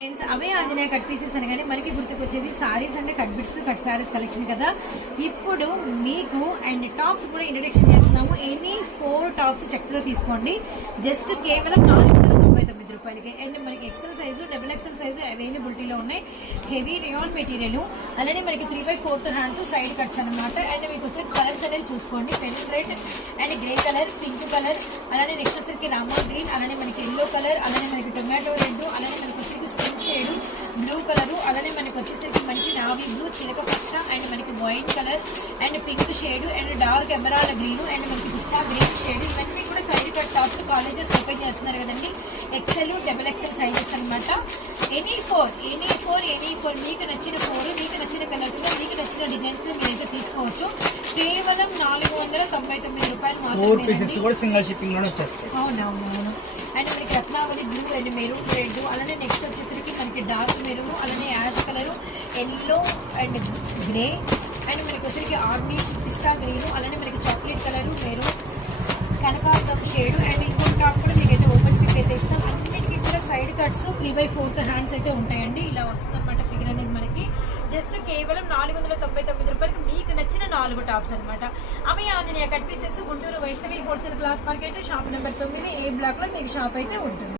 Friends అవే Anjaneya cut pieces అనగానే మనకి గుర్తుకొచ్చేది సారీస్ అంటే cut bits cut saris collection కదా. ఇప్పుడు మీకు అండ్ టాప్స్ కూడా ఇంట్రడక్షన్ చేస్తున్నాము. ఎనీ 4 టాప్స్ చక్కగా తీసుకోండి. జస్ట్ కేవలం 499 రూపాయలకి. అండ్ మనకి XL size double XL size అవైలబిలిటీలో ఉన్నాయి. హెవీ రేయాన్ మెటీరియల్, అలానే మనకి 3/4 హ్యాండ్స్ సైడ్ కట్స్ అనమాట. అండ్ మీకు వచ్చే కలర్స్ అనేది చూసుకోండి. Pen red and grey colour, pink colour, అలానే నెక్స్ట్ వచ్చేసరికి రామా గ్రీన్, అలానే మనకి ఎల్లో కలర్, అలానే మనకి టొమాటో రెడ్, అలానే మనకి వచ్చేసి స్కిన్ షేడ్ బ్లూ కలర్, అలానే మనకి వచ్చేసరికి మంచి నావీ బ్లూ, చిలక పచ్చ, అండ్ మనకి white colour and pink shade and dark emerald green and మనకి పిస్తా గ్రీన్ షేడ్. ఇవన్నీ కూడా side cut tops colleges open చేస్తున్నారు కదండి. ఎక్సెల్ డబుల్ ఎక్సెల్ సైజెస్ అనమాట. ఎనీ ఫోర్ మీకు నచ్చిన 4 మీకు నచ్చిన కలర్స్ లో మీకు నచ్చిన డిజైన్స్ లో మీరైతే తీసుకోవచ్చు. కేవలం 499 రూపాయలు మాత్రమే. అవునవునవును. అండ్ మనకి Ratnavali blue and maroon red, అలానే నెక్స్ట్ వచ్చేసరికి మనకి డార్క్ మెరూన్, అలానే ash colour, yellow and grey, and మనకి వచ్చేసరికి ఆర్మీ పిస్తా గ్రీన్, అలానే మనకి చాక్లెట్ కలర్, మెరూన్, కనకాంబరం షేడ్. అండ్ ఇంకొక టాప్ కూడా మీకైతే ఓపెన్ పిక్ అయితే ఇస్తాం. అన్నిటికీ కూడా సైడ్ కట్స్ 3/4 హ్యాండ్స్ అయితే ఉంటాయండి. ఇలా వస్తుంది అనమాట ఫిగర్ అనేది మనకి. జస్ట్ కేవలం 499 రూపాయలకి మీకు నచ్చిన 4 టాప్స్ అనమాట. అవి Anjaneya cut pieces, Guntur Vaishnavi wholesale cloth market, shop number 9 A block లో మీకు షాప్ అయితే ఉంటుంది.